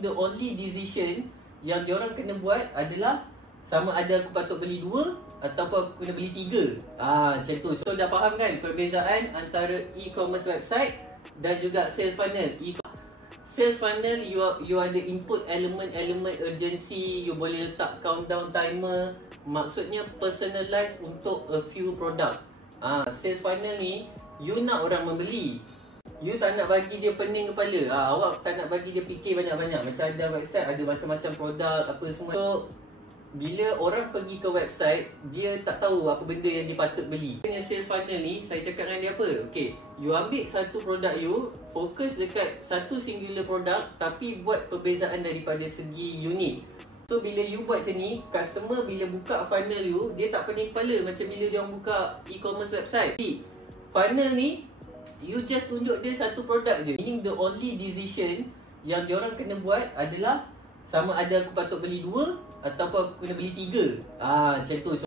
Meaning the only decision yang diorang kena buat adalah sama ada aku patut beli 2 ataupun aku kena beli 3. Macam tu. So dah faham kan perbezaan antara e-commerce website dan juga sales funnel. Sales funnel, you ada input elemen-elemen urgency, you boleh letak countdown timer. Maksudnya personalize untuk a few product. Sales funnel ni, you nak orang membeli, you tak nak bagi dia pening kepala. Awak tak nak bagi dia fikir banyak-banyak. Macam ada website ada macam-macam produk apa semua. So bila orang pergi ke website, dia tak tahu apa benda yang dia patut beli. Dengan sales funnel ni, saya cakap dengan dia apa? Okay, you ambil satu produk you, fokus dekat satu singular produk, tapi buat perbezaan daripada segi unit. So bila you buat macam ni, customer bila buka funnel you, dia tak pening kepala macam bila dia orang buka e-commerce website. Funnel ni, you just tunjuk dia satu produk je. Meaning the only decision yang diorang kena buat adalah sama ada aku patut beli 2 ataupun aku kena beli 3. Macam tu.